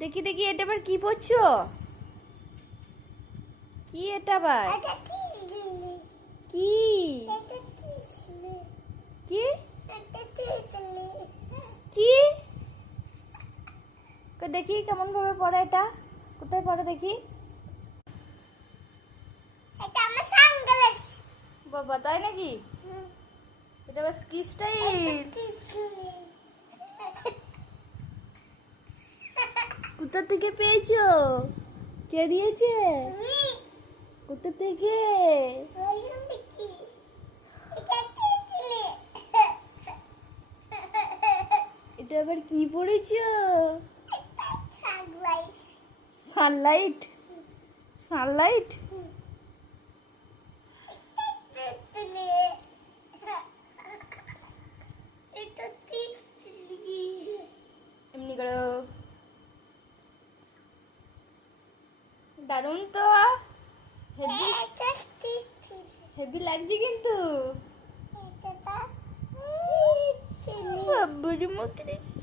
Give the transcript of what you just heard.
দেখি দেখি এটা আবার কি পড়ছো? কি এটা আবার? কি কি কি দেখি কেমন ভাবে পড়ে এটা? কোথায় পড়ে দেখি? বাবা তাই নাকি? এটা বাস কি স্টাইল? কোথা থেকে পেয়েছো? কে দিয়েছে? কোথা থেকে? এটা আবার কি পড়েছো? সানলাইট। সানলাইট। এমনি করো। দারুণ তো। হেভি হেভি লাগছে কিন্তু। বাবারে মুখটা দেখি।